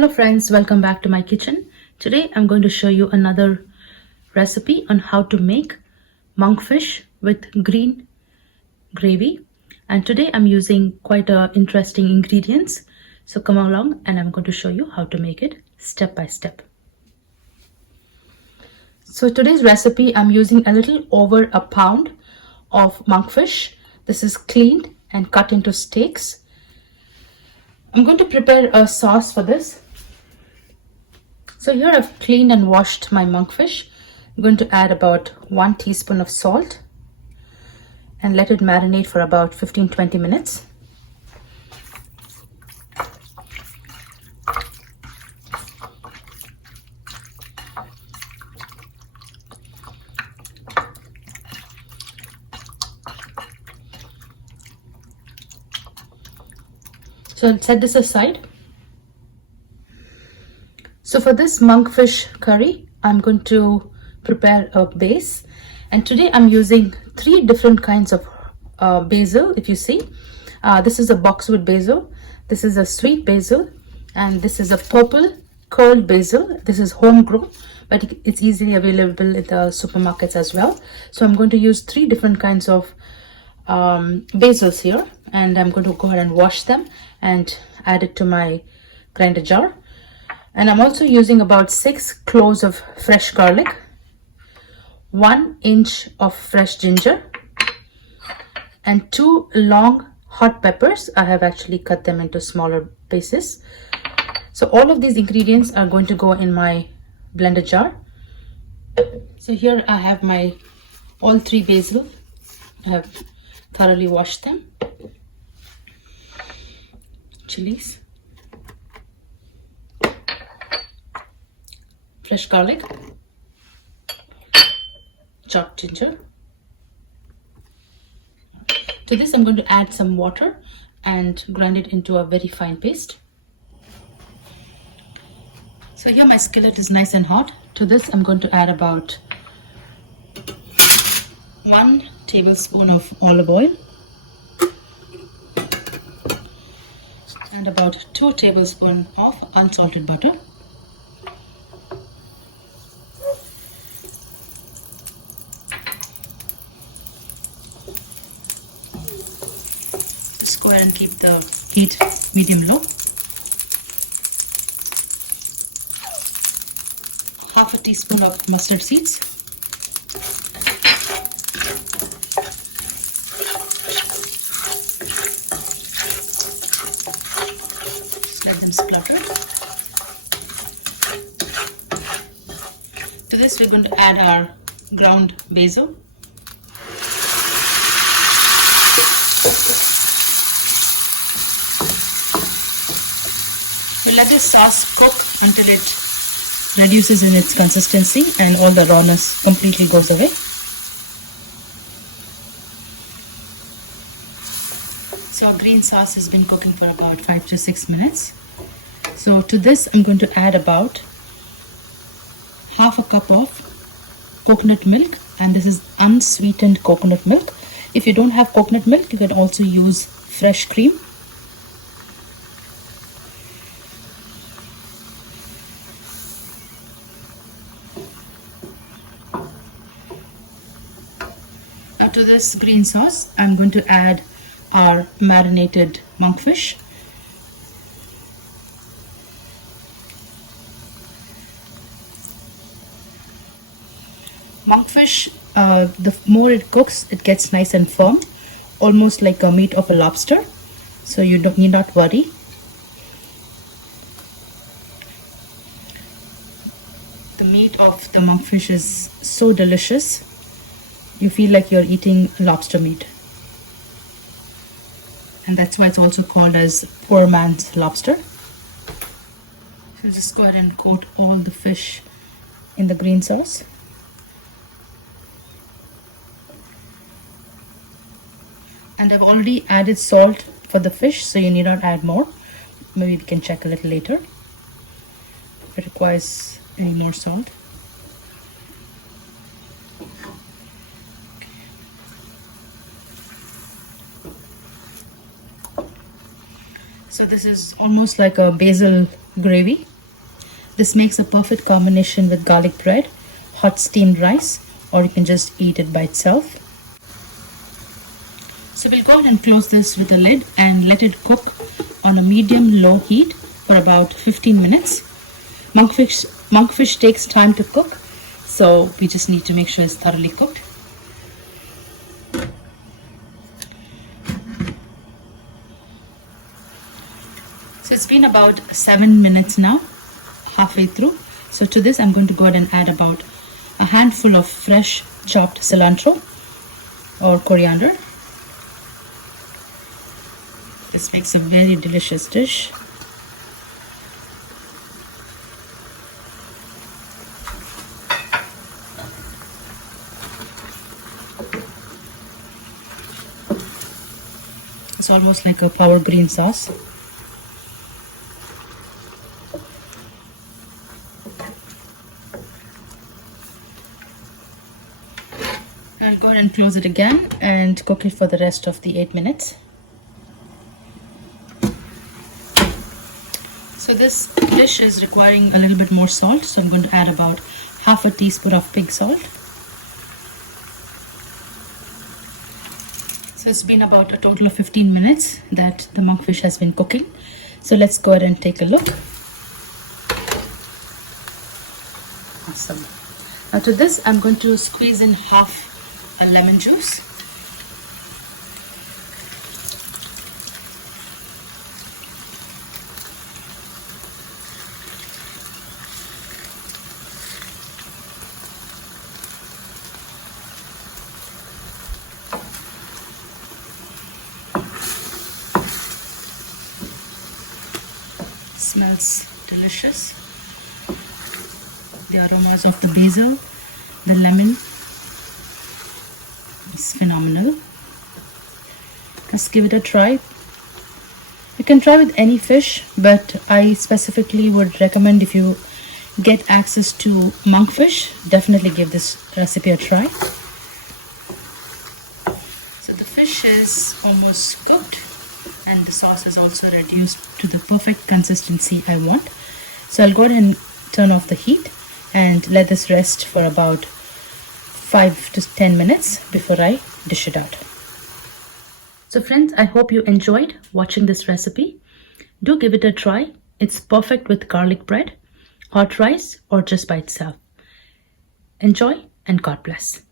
Hello friends, welcome back to my kitchen. Today I'm going to show you another recipe on how to make monkfish with green gravy. And today I'm using quite interesting ingredients. So come along and I'm going to show you how to make it step by step. So today's recipe, I'm using a little over a pound of monkfish. This is cleaned and cut into steaks. I'm going to prepare a sauce for this. So here I've cleaned and washed my monkfish. I'm going to add about 1 teaspoon of salt and let it marinate for about 15-20 minutes. So I'll set this aside. So for this monkfish curry, I'm going to prepare a base. And today I'm using 3 different kinds of basil, if you see. This is a boxwood basil, this is a sweet basil, and this is a purple curled basil. This is homegrown, but it's easily available in the supermarkets as well. So I'm going to use 3 different kinds of basils here, and I'm going to go ahead and wash them and add it to my grinder jar. And I'm also using about 6 cloves of fresh garlic, 1 inch of fresh ginger, and 2 long hot peppers. I have actually cut them into smaller pieces. So all of these ingredients are going to go in my blender jar. So here I have my all 3 basil. I have thoroughly washed them. Chilies, fresh garlic, chopped ginger. To this I'm going to add some water and grind it into a very fine paste. So here my skillet is nice and hot. To this I'm going to add about 1 tablespoon of olive oil and about 2 tablespoons of unsalted butter. Just go ahead and keep the heat medium-low. Half a teaspoon of mustard seeds. Let them splutter. To this we're going to add our ground basil. We'll let this sauce cook until it reduces in its consistency and all the rawness completely goes away. So our green sauce has been cooking for about 5 to 6 minutes. So to this I'm going to add about half a cup of coconut milk, and this is unsweetened coconut milk. If you don't have coconut milk, you can also use fresh cream. Now to this green sauce I'm going to add our marinated monkfish. Monkfish, the more it cooks, it gets nice and firm, almost like a meat of a lobster. So you need not worry. The meat of the monkfish is so delicious. You feel like you're eating lobster meat. And that's why it's also called as poor man's lobster. So just go ahead and coat all the fish in the green sauce. And I've already added salt for the fish, so you need not add more. Maybe we can check a little later if it requires any more salt. So this is almost like a basil gravy. This makes a perfect combination with garlic bread, hot steamed rice, or you can just eat it by itself. So we'll go ahead and close this with a lid and let it cook on a medium-low heat for about 15 minutes. Monkfish takes time to cook, so we just need to make sure it's thoroughly cooked. So it's been about 7 minutes now, halfway through. So to this I'm going to go ahead and add about a handful of fresh chopped cilantro or coriander. This makes a very delicious dish. It's almost like a power green sauce. I'll go ahead and close it again and cook it for the rest of the 8 minutes. So this dish is requiring a little bit more salt, so I'm going to add about half a teaspoon of pink salt. So it's been about a total of 15 minutes that the monkfish has been cooking. So let's go ahead and take a look. Awesome. Now to this I'm going to squeeze in half a lemon juice. Smells delicious. The aromas of the basil, the lemon, is phenomenal. Just give it a try. You can try with any fish, but I specifically would recommend, if you get access to monkfish, definitely give this recipe a try. So the fish is almost cooked and the sauce is also reduced to the perfect consistency I want. So I'll go ahead and turn off the heat and let this rest for about 5 to 10 minutes before I dish it out. So friends, I hope you enjoyed watching this recipe. Do give it a try. It's perfect with garlic bread, hot rice, or just by itself. Enjoy and God bless.